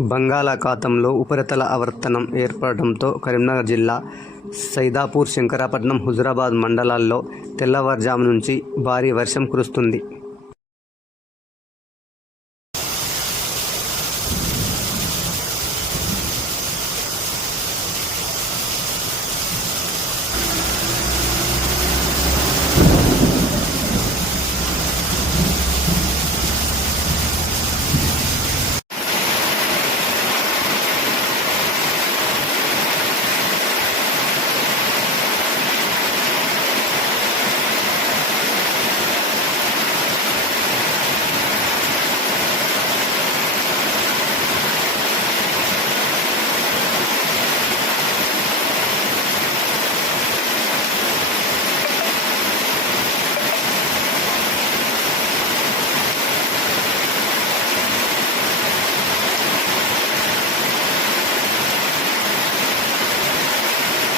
బంగాళాఖాతంలో ఉపరితల ఆవర్తనం ఏర్పడటంతో కరీంనగర్ జిల్లా సైదాపూర్ శంకరపట్నం హుజురాబాద్ మండలాల్లో తెల్లవారుజాము నుంచి భారీ వర్షం కురుస్తుంది.